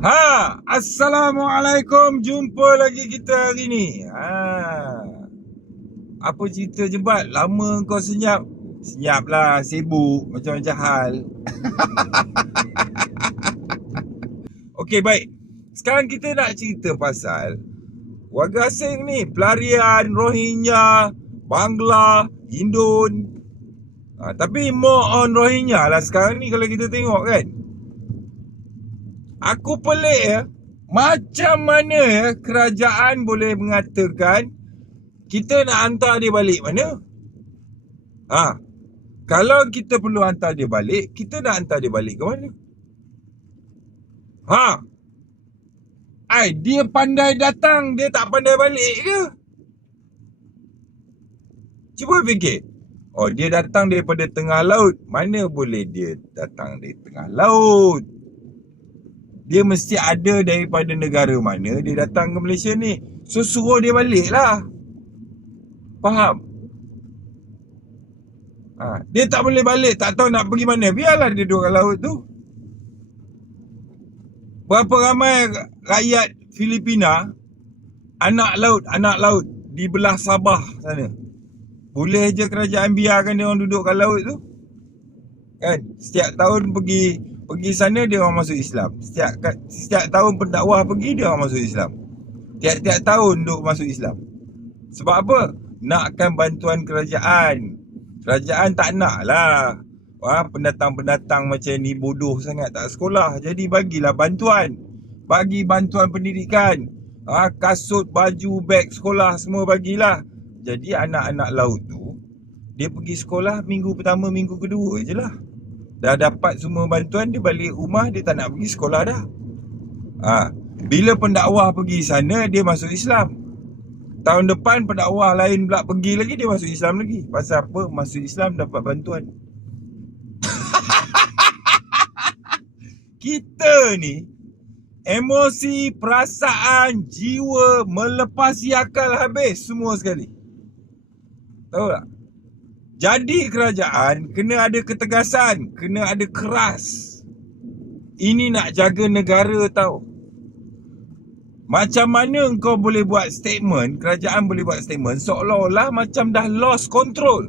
Assalamualaikum. Jumpa lagi kita hari ni. Apa cerita Jebat? Lama kau senyap. Senyap lah, sibuk macam-macam hal. Okey, baik. Sekarang kita nak cerita pasal warga asing ni, pelarian Rohingya, Bangla, Indon. Tapi more on Rohingya lah sekarang ni kalau kita tengok kan. Aku pelik ya, macam mana ya kerajaan boleh mengatakan kita nak hantar dia balik mana? Kalau kita perlu hantar dia balik, kita nak hantar dia balik ke mana? Dia pandai datang, dia tak pandai balik ke? Cuba fikir. Dia datang daripada tengah laut. Mana boleh dia datang dari tengah laut? Dia mesti ada daripada negara mana dia datang ke Malaysia ni. So suruh dia balik lah. Faham? Dia tak boleh balik, tak tahu nak pergi mana. Biarlah dia duduk kat laut tu. Berapa ramai rakyat Filipina anak laut di belah Sabah sana. Boleh je kerajaan biarkan dia orang duduk kat laut tu? Kan? Setiap tahun pergi sana dia orang masuk Islam. Setiap tahun pendakwah pergi dia orang masuk Islam. Tiap-tiap tahun duk masuk Islam. Sebab apa? Nakkan bantuan kerajaan. Kerajaan tak nak lah pendatang-pendatang macam ni bodoh sangat, tak sekolah. Jadi bagilah bantuan. Bagi bantuan pendidikan. Kasut, baju, beg sekolah semua bagilah. Jadi anak-anak laut tu dia pergi sekolah minggu pertama, minggu kedua je lah. Dah dapat semua bantuan, dia balik rumah, dia tak nak pergi sekolah dah. Bila pendakwah pergi sana, dia masuk Islam. Tahun depan pendakwah lain pula pergi lagi, dia masuk Islam lagi. Pasal apa? Masuk Islam dapat bantuan. Kita ni emosi, perasaan, jiwa melepasi akal habis semua sekali. Tahu tak? Jadi kerajaan kena ada ketegasan, kena ada keras. Ini nak jaga negara tau. Macam mana kau boleh buat statement, kerajaan boleh buat statement seolah-olah macam dah lost control,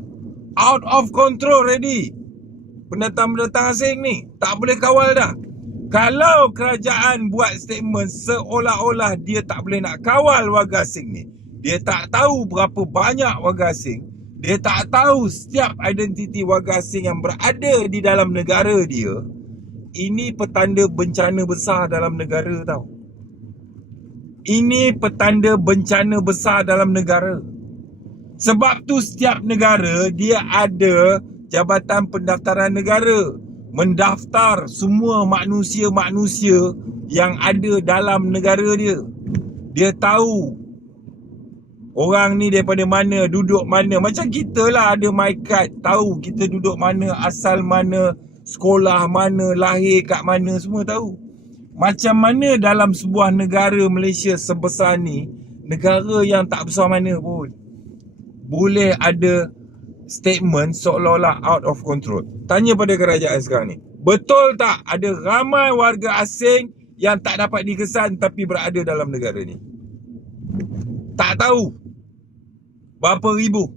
out of control already. Pendatang-pendatang asing ni tak boleh kawal dah. Kalau kerajaan buat statement seolah-olah dia tak boleh nak kawal warga asing ni, dia tak tahu berapa banyak warga asing, dia tak tahu setiap identiti warga asing yang berada di dalam negara dia. Ini petanda bencana besar dalam negara tau. Ini petanda bencana besar dalam negara. Sebab tu setiap negara dia ada Jabatan Pendaftaran Negara, mendaftar semua manusia-manusia yang ada dalam negara dia. Dia tahu orang ni daripada mana, duduk mana. Macam kita lah ada MyKad, tahu kita duduk mana, asal mana, sekolah mana, lahir kat mana, semua tahu. Macam mana dalam sebuah negara Malaysia sebesar ni, negara yang tak besar mana pun, boleh ada statement seolah-olah out of control. Tanya pada kerajaan sekarang ni, betul tak ada ramai warga asing yang tak dapat dikesan tapi berada dalam negara ni? Tak tahu berapa ribu.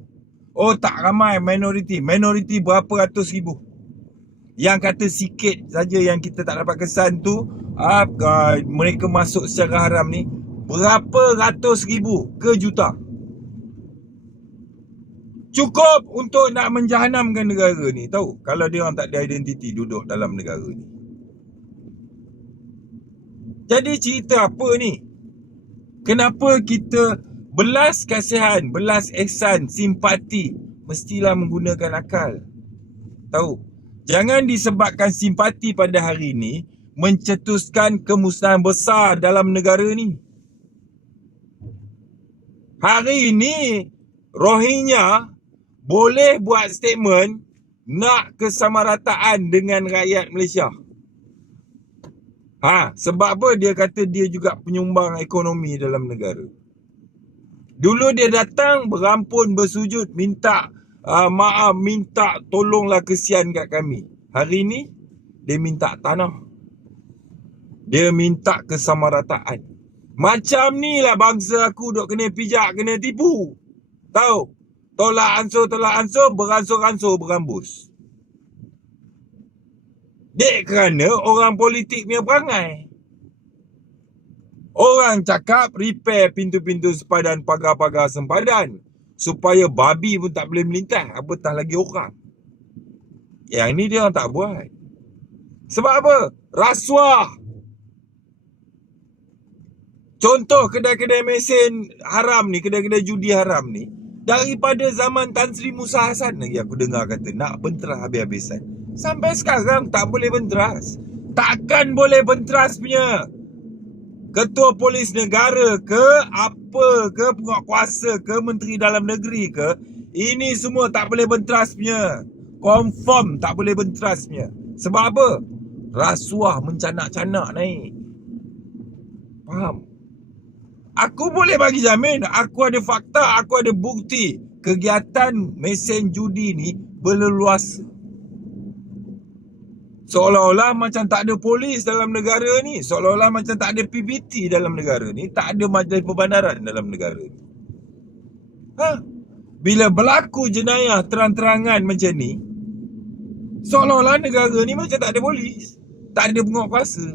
Tak ramai, minoriti. Minoriti berapa ratus ribu. Yang kata sikit saja yang kita tak dapat kesan tu, mereka masuk secara haram ni, berapa ratus ribu ke juta. Cukup untuk nak menjahanamkan negara ni, tahu? Kalau dia orang tak ada identiti duduk dalam negara ni. Jadi cerita apa ni? Kenapa kita belas kasihan, belas ihsan, simpati mestilah menggunakan akal? Tahu? Jangan disebabkan simpati pada hari ni mencetuskan kemusnahan besar dalam negara ni. Hari ni Rohingya boleh buat statement nak kesamarataan dengan rakyat Malaysia. Sebab apa? Dia kata dia juga penyumbang ekonomi dalam negara. Dulu dia datang berampun, bersujud, minta maaf, minta tolonglah kesian kat kami. Hari ni dia minta tanah. Dia minta kesamarataan. Macam ni lah bangsa aku duk kena pijak, kena tipu. Tahu? Tolak ansur, beransur-ansur, berambus. Dek kerana orang politik punya perangai. Orang cakap repair pintu-pintu sempadan, pagar-pagar sempadan, supaya babi pun tak boleh melintas, apatah lagi orang. Yang ni dia orang tak buat. Sebab apa? Rasuah. Contoh kedai-kedai mesin haram ni, kedai-kedai judi haram ni, daripada zaman Tan Sri Musa Hasan lagi aku dengar kata nak benteras habis-habisan. Sampai sekarang tak boleh benteras. Takkan boleh benteras punya. Ketua Polis Negara ke, apa ke, penguatkuasa ke, Menteri Dalam Negeri ke, ini semua tak boleh benteras punya. Confirm tak boleh benteras punya. Sebab apa? Rasuah mencanak-canak naik. Faham? Aku boleh bagi jamin, aku ada fakta, aku ada bukti. Kegiatan mesin judi ni berleluasa. Seolah-olah macam tak ada polis dalam negara ni. Seolah-olah macam tak ada PBT dalam negara ni. Tak ada majlis perbandaran dalam negara ni. Bila berlaku jenayah terang-terangan macam ni, seolah-olah negara ni macam tak ada polis, tak ada penguatkuasa.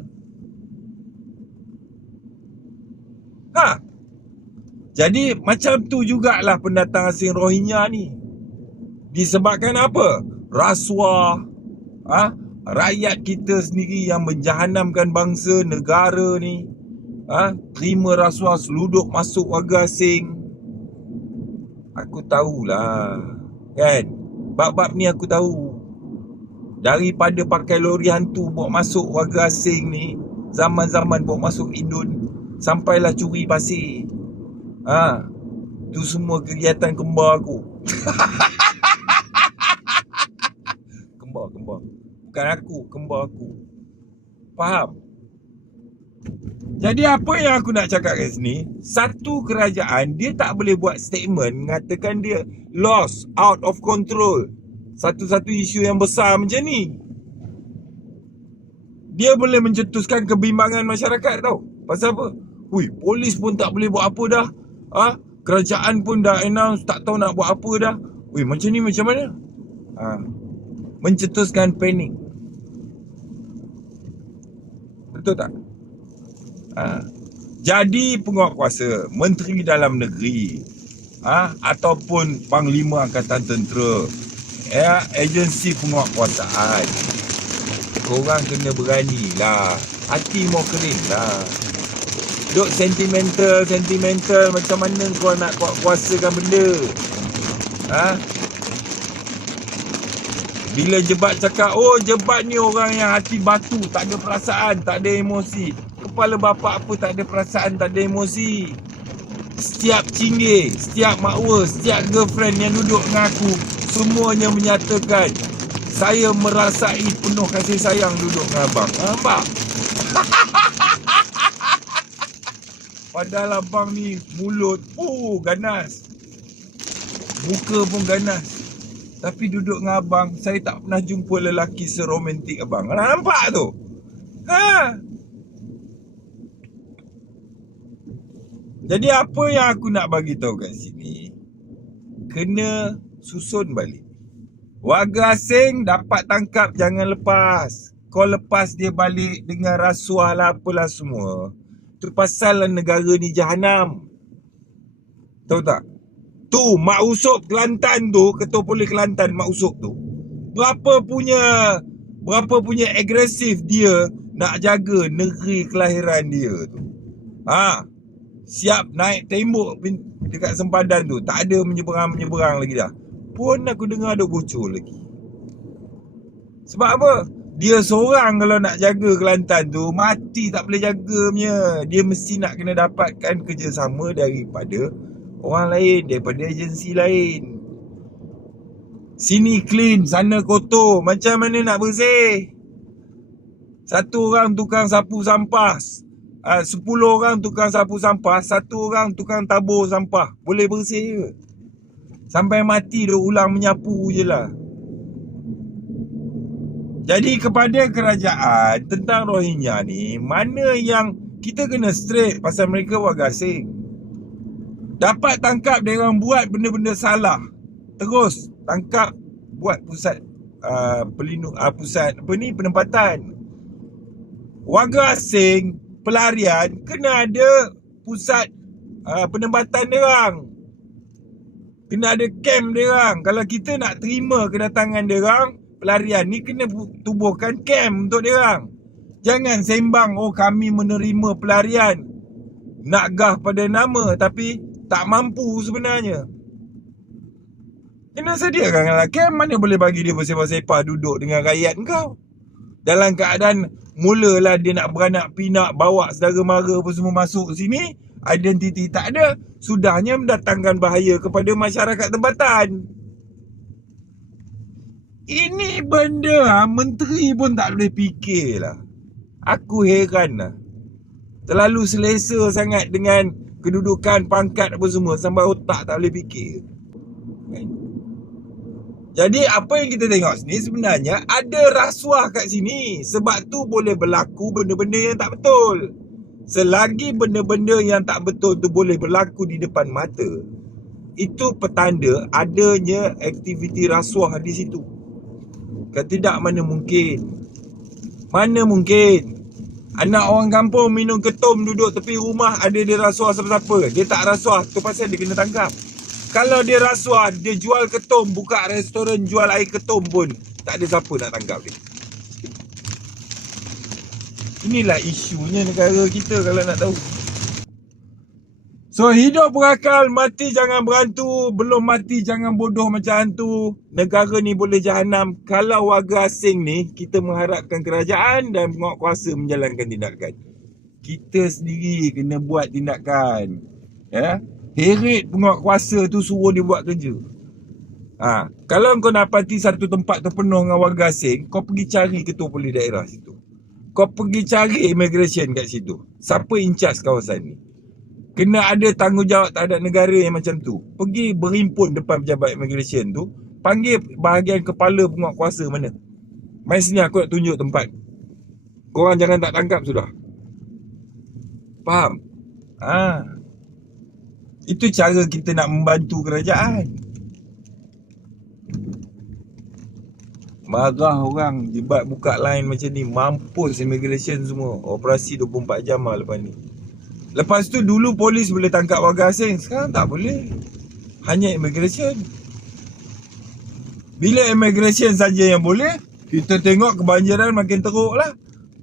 Jadi macam tu jugalah pendatang asing Rohingya ni. Disebabkan apa? Rasuah. Rakyat kita sendiri yang menjahanamkan bangsa negara ni. Terima rasuah, seluduk masuk warga asing. Aku tahulah. Kan? Bab-bab ni aku tahu. Daripada pakai lori hantu bawa masuk warga asing ni, zaman-zaman bawa masuk Indon, sampailah curi pasir. Tu semua kegiatan kembar aku. Kembar. Bukan aku, kembar aku. Faham? Jadi apa yang aku nak cakap kat sini, satu kerajaan dia tak boleh buat statement mengatakan dia lost, out of control. Satu-satu isu yang besar macam ni, dia boleh mencetuskan kebimbangan masyarakat tau. Pasal apa? Polis pun tak boleh buat apa dah. Kerajaan pun dah announce tak tahu nak buat apa dah. Macam ni macam mana? Mencetuskan panik. Betul tak? Jadi penguatkuasa, Menteri Dalam Negeri, ataupun Panglima Angkatan Tentera, agensi penguatkuasaan, korang kena berani lah. Hati mau kering lah. Duk sentimental macam mana kau nak kuasakan benda? Bila Jebat cakap, Jebat ni orang yang hati batu, tak ada perasaan, tak ada emosi. Kepala bapa apa tak ada perasaan, tak ada emosi. Setiap cinggir, setiap makwa, setiap girlfriend yang duduk dengan aku, semuanya menyatakan saya merasai penuh kasih sayang duduk dengan abang. Nampak? Padahal abang ni mulut ganas, muka pun ganas, tapi duduk dengan abang, saya tak pernah jumpa lelaki seromantik abang. Nampak tu? Jadi apa yang aku nak bagi tahu kat sini, kena susun balik. Warga asing dapat tangkap, jangan lepas. Kau lepas dia balik dengan rasuah lah apalah semua, tu pasal negara ni jahanam. Tahu tak? Tu Mak Usop Kelantan tu, Ketua Polis Kelantan Mak Usop tu, berapa punya agresif dia nak jaga negeri kelahiran dia tu. Siap naik tembok dekat sempadan tu, tak ada menyeberang lagi dah. Pun aku dengar ada bocor lagi. Sebab apa? Dia seorang kalau nak jaga Kelantan tu, mati tak boleh jaga punya. Dia mesti nak kena dapatkan kerjasama daripada orang lain, daripada agensi lain. Sini clean, sana kotor. Macam mana nak bersih? Satu orang tukang sapu sampah, 10 orang tukang sapu sampah, 1 orang tukang tabur sampah, boleh bersih ke? Sampai mati dia ulang menyapu je lah. Jadi kepada kerajaan tentang Rohingya ni, mana yang kita kena straight pasal mereka warga asing. Dapat tangkap dia orang buat benda-benda salah, terus tangkap buat pusat pusat penempatan. Warga asing pelarian kena ada pusat penempatan dia orang. Kena ada camp dia orang. Kalau kita nak terima kedatangan dia orang pelarian ni, kena tubuhkan camp untuk dia orang. Jangan sembang kami menerima pelarian, nak gah pada nama tapi tak mampu sebenarnya. Kena sediakanlah camp. Mana boleh bagi dia bersepah-sepah duduk dengan rakyat kau dalam keadaan mulalah dia nak beranak pinak, bawa saudara mara apa semua masuk sini, identiti tak ada, sudahnya mendatangkan bahaya kepada masyarakat tempatan. Ini benda menteri pun tak boleh fikir lah. Aku heran lah. Terlalu selesa sangat dengan kedudukan, pangkat apa semua, sampai otak tak boleh fikir. Jadi apa yang kita tengok sini sebenarnya ada rasuah kat sini. Sebab tu boleh berlaku benda-benda yang tak betul. Selagi benda-benda yang tak betul tu boleh berlaku di depan mata, itu petanda adanya aktiviti rasuah di situ. Kalau tidak, mana mungkin? Mana mungkin anak orang kampung minum ketum duduk tepi rumah, ada dia rasuah siapa-siapa? Dia tak rasuah, tu pasal dia kena tangkap. Kalau dia rasuah, dia jual ketum, buka restoran jual air ketum pun, tak ada siapa nak tangkap dia. Inilah isunya negara kita kalau nak tahu. So hidup berakal, mati jangan berantu, belum mati jangan bodoh macam hantu. Negara ni boleh jahanam kalau warga asing ni kita mengharapkan kerajaan dan penguatkuasa menjalankan tindakan. Kita sendiri kena buat tindakan. Ya? Heret penguatkuasa tu suruh dia buat kerja. Kalau kau dapati satu tempat tu penuh dengan warga asing, kau pergi cari ketua polis daerah situ. Kau pergi cari immigration kat situ. Siapa in charge kawasan ni? Kena ada tanggungjawab terhadap negara yang macam tu. Pergi berhimpun depan pejabat immigration tu, panggil bahagian kepala penguatkuasa mana. Mai sini aku nak tunjuk tempat. Korang jangan tak tangkap sudah. Faham? Itu cara kita nak membantu kerajaan. Marah orang jebat buka line macam ni, mampus immigration semua. Operasi 24 jam lah lepas ni. Lepas tu dulu polis boleh tangkap warga asing, sekarang tak boleh. Hanya immigration. Bila immigration saja yang boleh, kita tengok kebanjiran makin teruk lah.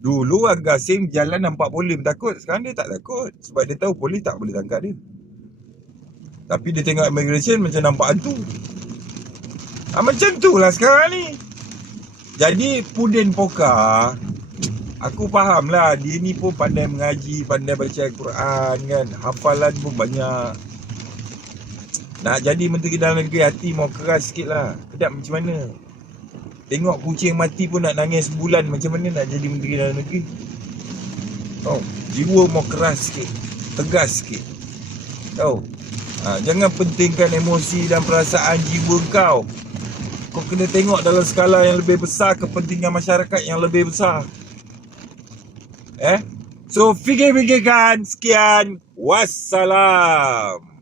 Dulu warga asing jalan nampak polis takut, sekarang dia tak takut. Sebab dia tahu polis tak boleh tangkap dia. Tapi dia tengok immigration macam nampak hantu. Macam tu lah sekarang ni. Jadi Pudin Poka, aku faham lah, dia ni pun pandai mengaji, pandai baca Al-Quran kan, hafalan pun banyak. Nak jadi Menteri Dalam Negeri, hati mau keras sikit lah. Kedap macam mana? Tengok kucing mati pun nak nangis sebulan, macam mana nak jadi Menteri Dalam Negeri? Jiwa mau keras sikit, tegas sikit. Jangan pentingkan emosi dan perasaan jiwa kau. Kau kena tengok dalam skala yang lebih besar, kepentingan masyarakat yang lebih besar. So fikir-fikirkan. Sekian. Wassalam.